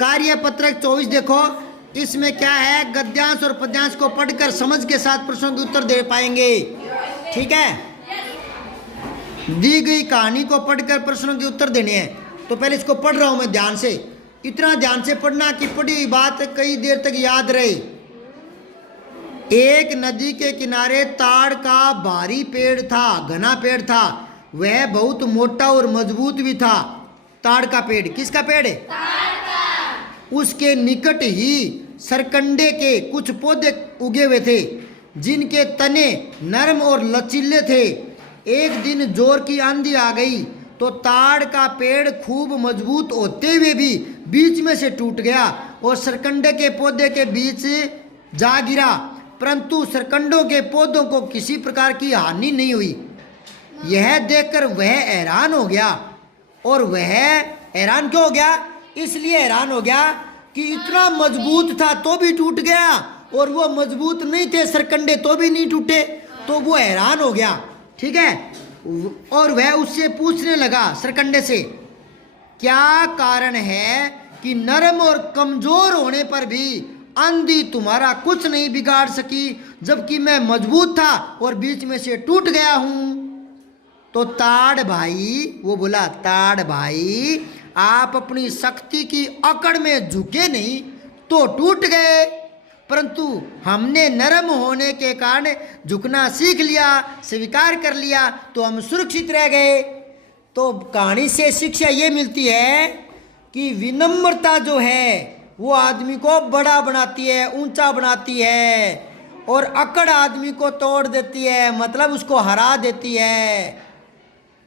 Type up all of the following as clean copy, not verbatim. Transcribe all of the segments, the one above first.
कार्य पत्रक 24 देखो, इसमें क्या है, गद्यांश और पद्यांश को पढ़कर समझ के साथ प्रश्नों के उत्तर दे पाएंगे। ठीक है, दी गई कहानी को पढ़कर प्रश्नों के उत्तर देने हैं। तो पहले इसको पढ़ रहा हूं मैं ध्यान से, इतना ध्यान से पढ़ना कि पढ़ी हुई बात कई देर तक याद रहे। एक नदी के किनारे ताड़ का भारी पेड़ था, घना पेड़ था, वह बहुत मोटा और मजबूत भी था। ताड़ का पेड़, किसका पेड़ है? ताड़ का। उसके निकट ही सरकंडे के कुछ पौधे उगे हुए थे, जिनके तने नरम और लचीले थे। एक दिन जोर की आंधी आ गई तो ताड़ का पेड़ खूब मजबूत होते हुए भी बीच में से टूट गया और सरकंडे के पौधे के बीच जा गिरा, परंतु सरकंडों के पौधों को किसी प्रकार की हानि नहीं हुई। यह देखकर वह हैरान हो गया। और वह हैरान क्यों हो गया? इसलिए हैरान हो गया कि इतना मजबूत था तो भी टूट गया, और वो मजबूत नहीं थे सरकंडे तो भी नहीं टूटे, तो वो हैरान हो गया। ठीक है, और वह उससे पूछने लगा, सरकंडे से, क्या कारण है कि नरम और कमजोर होने पर भी आंधी तुम्हारा कुछ नहीं बिगाड़ सकी, जबकि मैं मजबूत था और बीच में से टूट गया हूं? तो ताड़ भाई, वो बोला, ताड़ भाई आप अपनी शक्ति की अकड़ में झुके नहीं तो टूट गए, परंतु हमने नरम होने के कारण झुकना सीख लिया, स्वीकार कर लिया, तो हम सुरक्षित रह गए। तो कहानी से शिक्षा ये मिलती है कि विनम्रता जो है वो आदमी को बड़ा बनाती है, ऊंचा बनाती है, और अकड़ आदमी को तोड़ देती है, मतलब उसको हरा देती है।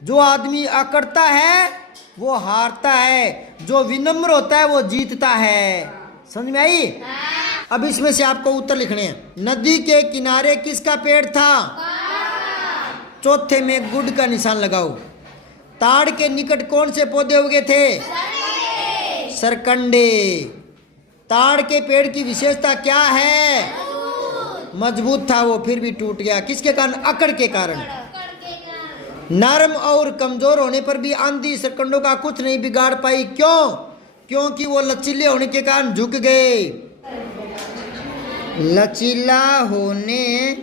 जो आदमी अकड़ता है वो हारता है, जो विनम्र होता है वो जीतता है। समझ में आई? अब इसमें से आपको उत्तर लिखने हैं। नदी के किनारे किसका पेड़ था? चौथे में गुड का निशान लगाओ। ताड़ के निकट कौन से पौधे उगे थे? सरकंडे। ताड़ के पेड़ की विशेषता क्या है? मजबूत था वो, फिर भी टूट गया। किसके कारण? अकड़ के कारण। नरम और कमजोर होने पर भी आंधी सरकंडों का कुछ नहीं बिगाड़ पाई। क्यों? क्योंकि वो लचीले होने के कारण झुक गए। लचीला होने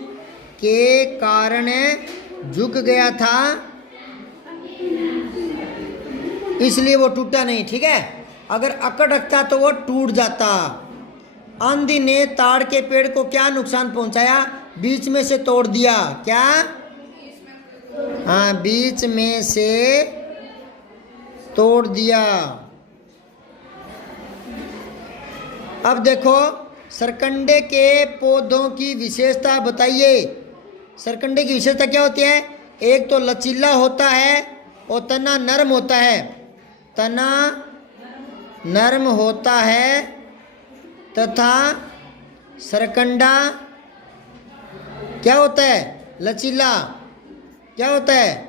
के कारण झुक गया था, इसलिए वो टूटा नहीं। ठीक है, अगर अकड़ रखता तो वो टूट जाता। आंधी ने ताड़ के पेड़ को क्या नुकसान पहुंचाया? बीच में से तोड़ दिया। क्या? हाँ, बीच में से तोड़ दिया। अब देखो, सरकंडे के पौधों की विशेषता बताइए। सरकंडे की विशेषता क्या होती है? एक तो लचीला होता है और तना नरम होता है। तना नरम होता है तथा सरकंडा क्या होता है? लचीला। क्या होता है?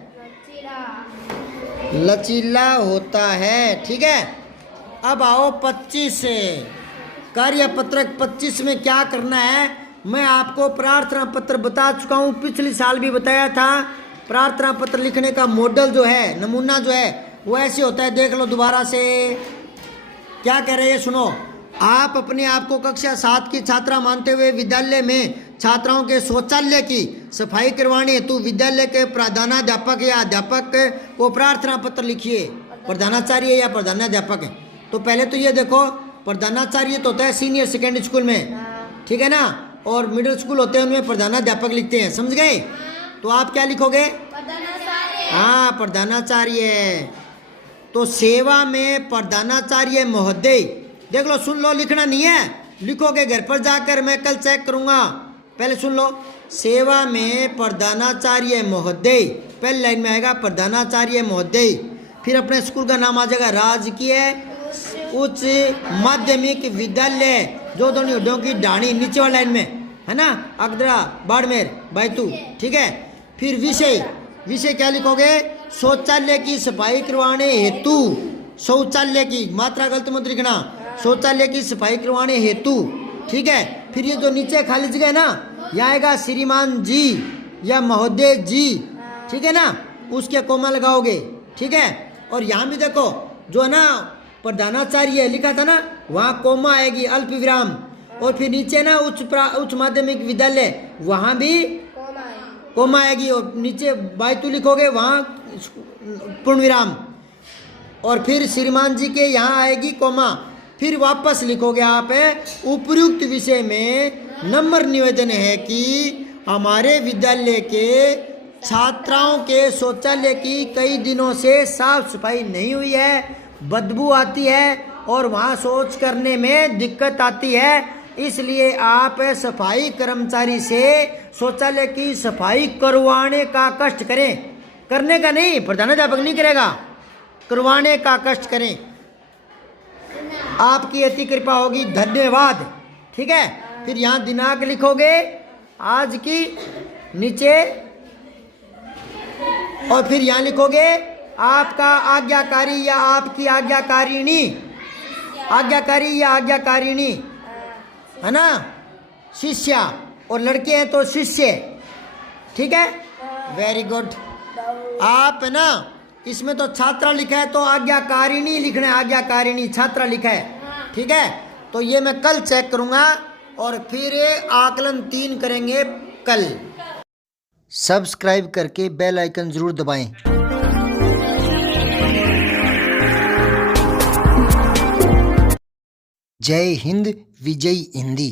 लचीला होता है। ठीक है, अब आओ 25 से। कार्य पत्रक 25 में क्या करना है? मैं आपको प्रार्थना पत्र बता चुका हूँ, पिछले साल भी बताया था। प्रार्थना पत्र लिखने का मॉडल जो है, नमूना जो है, वो ऐसे होता है। देख लो दोबारा से, क्या कह रहे हैं सुनो। आप अपने आप को कक्षा 7 की छात्रा मानते हुए विद्यालय में छात्राओं के शौचालय की सफाई करवानी हेतु विद्यालय के प्रधानाध्यापक या अध्यापक को प्रार्थना पत्र लिखिए। प्रधानाचार्य या प्रधानाध्यापक है। तो पहले तो ये देखो, प्रधानाचार्य तो होता है सीनियर सेकेंडरी स्कूल में, ठीक है ना, और मिडिल स्कूल होते हैं उनमें प्रधानाध्यापक लिखते हैं। समझ गए? तो आप क्या लिखोगे? हाँ, प्रधानाचार्य। तो सेवा में प्रधानाचार्य महोदय। देख लो, सुन लो, लिखना नहीं है, लिखोगे घर पर जाकर, मैं कल चेक करूंगा। पहले सुन लो, सेवा में प्रधानाचार्य महोदय, पहली लाइन में आएगा प्रधानाचार्य महोदय। फिर अपने स्कूल का नाम आ जाएगा राजकीय उच्च माध्यमिक विद्यालय जोधोनी उड्डों की ढाणी, नीचे वाली लाइन में है ना, अगदरा, बाड़मेर, बैतू। ठीक है, फिर विषय। विषय क्या लिखोगे? शौचालय की सफाई करवाने हेतु। शौचालय की मात्रा गलत मत लिखना, शौचालय की सफाई करवाने हेतु। ठीक है, फिर ये जो नीचे खाली जगह है ना, यहाँ आएगा श्रीमान जी या महोदय जी। ठीक है ना, उसके कोमा लगाओगे। ठीक है, और यहाँ भी देखो जो है ना, प्रधानाचार्य लिखा था ना, वहाँ कोमा आएगी, अल्प विराम। और फिर नीचे ना उच्च माध्यमिक विद्यालय, वहाँ भी कोमा आएगी। और नीचे बायतू लिखोगे, वहाँ पूर्ण विराम। और फिर श्रीमान जी के यहाँ आएगी कोमा। फिर वापस लिखोगे आप, उपयुक्त विषय में नम्र निवेदन है कि हमारे विद्यालय के छात्राओं के शौचालय की कई दिनों से साफ सफाई नहीं हुई है, बदबू आती है और वहाँ शौच करने में दिक्कत आती है। इसलिए आप सफाई कर्मचारी से शौचालय की सफाई करवाने का कष्ट करें, करने का नहीं, प्रधानाध्यापक नहीं करेगा, करवाने का कष्ट करें। आपकी अति कृपा होगी, धन्यवाद। ठीक है, फिर यहाँ दिनांक लिखोगे आज की नीचे, और फिर यहाँ लिखोगे आपका आज्ञाकारी या आपकी आज्ञाकारिणी, आज्ञाकारी या आज्ञाकारिणी है ना, शिष्या, और लड़के हैं तो शिष्य। ठीक है, वेरी गुड। आप है ना, इसमें तो छात्रा लिखा है तो आज्ञाकारिणी लिखना है, आज्ञाकारिणी छात्रा लिखा है। ठीक है, तो ये मैं कल चेक करूंगा और फिर आकलन 3 करेंगे कल। सब्सक्राइब करके बेल आइकन जरूर दबाएं। जय हिंद, विजय हिंदी।